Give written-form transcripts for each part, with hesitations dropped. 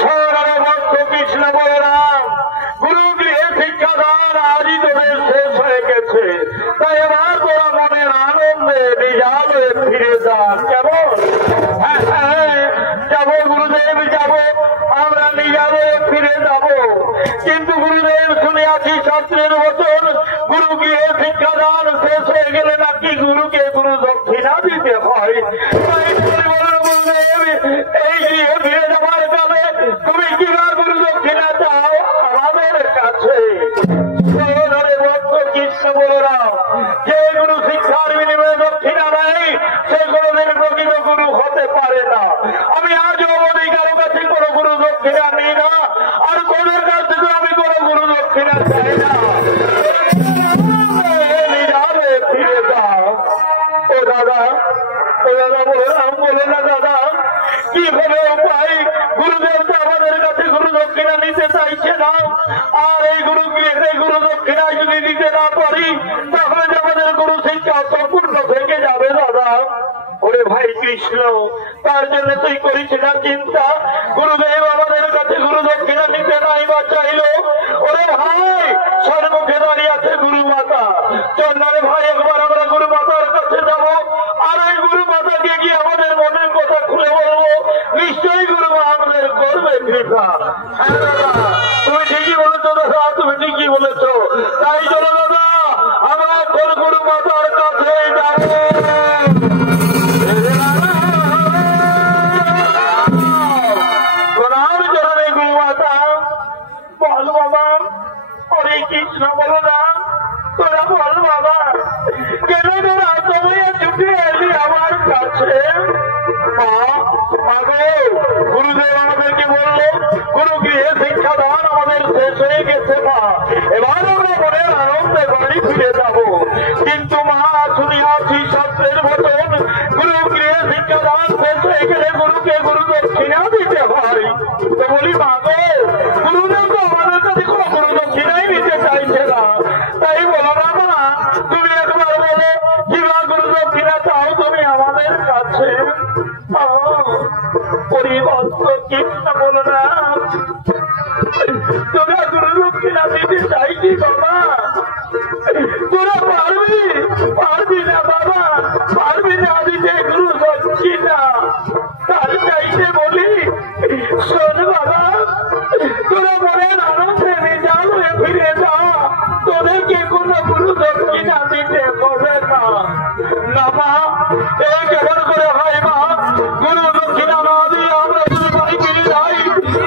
সোনারে ভক্ত কৃষ্ণ বলরাম, গুরু গৃহে শিক্ষাদান আজই তোদের শেষ হয়ে গেছে, তাই এবার তোরা মনের আনন্দে নিজাবে ফিরে যান। কেমন? হ্যাঁ হ্যাঁ যাবো গুরুদেব, যাবো, আমরা নিজাবে ফিরে যাব। কিন্তু গুরুদেব শুনিয়াছি শাস্ত্রের বচন, গুরু গৃহে শিক্ষাদান শেষ হয়ে গেলে নাকি গুরুকে গুরু দক্ষিণা দিতে হয়। তাই গুরুদেব এই গৃহে ফিরে যাবার কালে তুমি কিবা গুরু দক্ষিণা চাও আমাদের কাছে? কৃষ্ণ বলরাম, যে গুরু শিক্ষার বিনিময়ে দক্ষিণা নেয় সে কোনদিন প্রকৃত গুরু হতে পারে না। আমি আজও অবধি কারো কাছে কোনো গুরু দক্ষিণা নিই না, আর তোদের কাছ থেকে আমি কোনো গুরু দক্ষিণা চাই না। ফিরে যাও। ও দাদা, ও দাদা বলরাম, বলে না দাদা কি হবে উপায়? গুরুদেব তো আমাদের কাছে গুরু দক্ষিণা নিতে চাইছে না, আর এই গুরু দক্ষিণা যদি দিতে না পারি তাহলে যে আমাদের গুরু শিক্ষা সম্পূর্ণ থেকে যাবে দাদা। ওরে ভাই কৃষ্ণ, তার জন্য তুই করিস না চিন্তা। গুরুদেব আমাদের কাছে গুরু দক্ষিণা নিতে নাই বা চাইল, ওরে ভাই সর্বমুখে দাঁড়িয়ে আছে গুরু মাতা। চন্দ্রে ভাই একবার আমরা গুরু মাতার কাছে যাব, আর এই গুরু মাতাকে গিয়ে আমাদের মনের কথা খুলে বলবো, নিশ্চয়ই গুরু মা আমাদের করবে কৃপা। হ্যাঁ দাদা, তুমি ঠিকই বলেছো দাদা, তুমি ঠিকই বলেছো। তাই চলো দাদা, আমরা এখন গুরু মাতার কাছে যাবো। প্রণাম জানাই গুরু মাতা। বল বাবা। হরে কৃষ্ণ বলরাম, তোরা বল বাবা, কেন তোরা তুমি ছুটে এলি আমার কাছে? গুরুদেব আমাদেরকে বললো গুরু গৃহে শিক্ষাদান আমাদের শেষ হয়ে গেছে মা, এবার আমরা মনের আনন্দে বাড়ি ফিরে যাব। কিন্তু মা শুনিয়াছি শাস্ত্রের বচন, গুরু গৃহে শিক্ষাদান শেষ হয়ে গেলে গুরুকে গুরু দক্ষিণা দিতে হয়। তো বলি মা গো, গুরুদেব তো আমাদের কাছে কোনো গুরু দক্ষিণাই দিতে চাইছে না, তাই বলো না মা, তুমি একবার বলো কিবা গুরু দক্ষিণা চাও তুমি আমাদের কাছে? পরিবর্ত কৃষ্ণ বলরাম, তোরা গুরু দক্ষিণা দিতে চাইছি বাবা? তোরা পারবি? পারবি না বাবা, পারবি না দিতে গুরু দক্ষিণা। তার চাইতে বলি শোন বাবা, তোরা মনের আনন্দে নিজাম হয়ে ফিরে যা, তোদেরকে কোনো গুরু দক্ষিণা দিতে হবে না। না মা, এই কেমন করে হয় মা? গুরু দক্ষিণা না দিয়ে আমরা যদি বাড়ি ফিরে যাই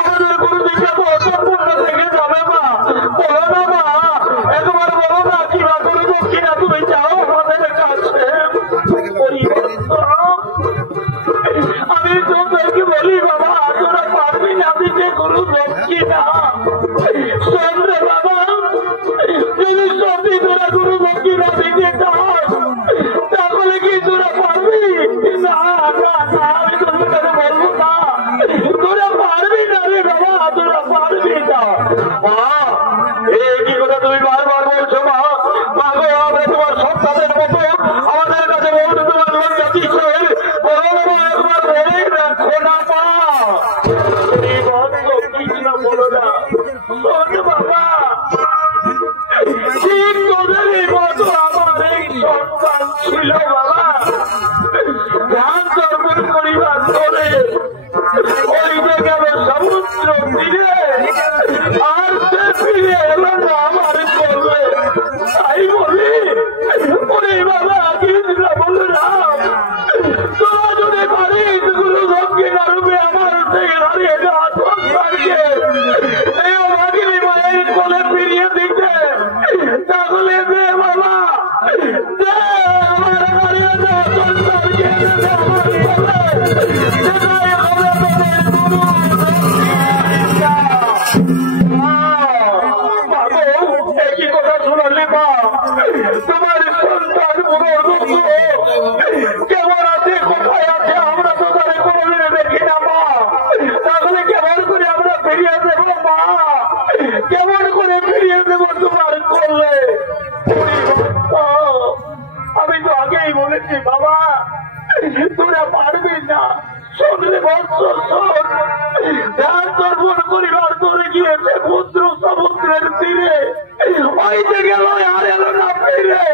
আমাদের গুরু দীক্ষা তো অসম্পূর্ণ থেকে যাবে মা। বলো না মা, একবার বলো না কিবা গুরু দক্ষিণা তুমি চাও আমাদের কাছে? আমি তোদেরকে বলি বাবা, তোরা পারবি না দিতে গুরু দক্ষিণা? শোন রে বাবা, যদি সত্যি তোরা গুরু দক্ষিণা দিতে চাস তাহলে কি তোরা পারবি? না না না, আমি তোদের কাছে বলবো না, তোরা পারবি না রে বাবা, তোরা পারবি না। মা, এই কি কথা তুমি বারবার বলছো মা? মা গো, আমরা তোমার সন্তানের মতো, আমাদের কাছে বলছো তোমার লজ্জা কিসের? বলো বাবা, একবার বলেই রাখো না মা। এই ভক্ত কৃষ্ণ বলো না, শোন বাবা, ঠিক তোদেরই মতো আমার এই সন্তান ছিল বাবা। ধ্যান তর্পণ করিবার করে ওই যে গেল সমুদ্র তীরে, আর সে ফিরে এলো না আমার করবে। তাই বলি ওরে বাবা কৃষ্ণ বলরাম, তোরা যদি পারিস গুরু দক্ষিণা রূপে আমার থেকে হারিয়ে যাওয়া সন্তানকে এই অভাগিনী মায়ের কোলে ফিরিয়ে দিতে, তাহলে দে বাবা, দে আমার হারিয়ে যাওয়া সন্তানকে সেটাই হবে তোমার গুরু দক্ষিণা। একই কথা শোনালি মা, তোমার সন্তান কেমন আছে, কোথায় আছে, আমরা তো তাদের কোনোদিনে দেখি না মা। তাহলে কেমন করে আমরা ফিরিয়ে দেবো মা? কেমন করে ফিরিয়ে দেবো তোমার করলে? আমি তো আগেই বলেছি বাবা, তোরা পারবি না। শোনলে বৎস শোন, ধ্যান তর্পণ করিবার তোরে গিয়েছে পুত্র সমুদ্রের তীরে, ওইতে গেল আর এলো না ফিরে।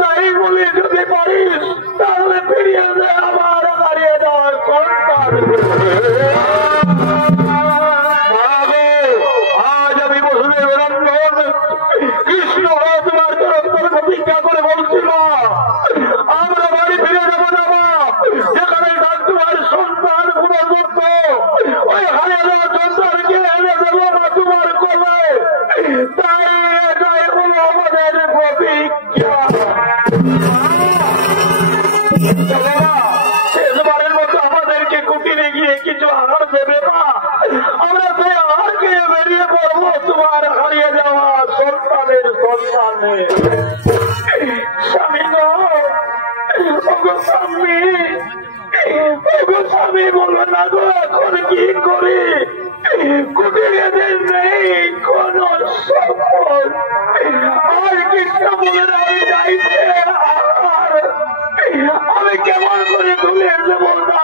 তাই বলে যদি পারিস তাহলে ফিরিয়ে দে আমার হারিয়ে দেওয়া সন্তান। আজ আমি বসুদেব নন্দন কৃষ্ণ তোমার তরফ প্রতিজ্ঞা করে বলছি মা, আমরা বাড়ি ফিরে যাবো না মা, যেখানে তোমার সন্তান পুনর্মুক্ত ওই হারিয়ে দেওয়া সন্তানকে এনে দেবো মা তোমার কোলে। তাই এটাই হলো আমাদের প্রতিজ্ঞা। শেষবারের মতো আমাদেরকে কুটিরে গিয়ে কিছু আহার দেবে মা, আমরা সেই আহার খেয়ে বেরিয়ে পড়বো তোমার হারিয়ে যাওয়া সন্তানের সন্তানে। স্বামী গো, ওগো স্বামী, ওগো স্বামী বলবে না গো এখন কি করি, কুটিরে নেই কোন সম্পদ, আর কৃষ্ণ বলে আমি যাইছে আহার, আমি কেমন করে তুলে এসে বলতে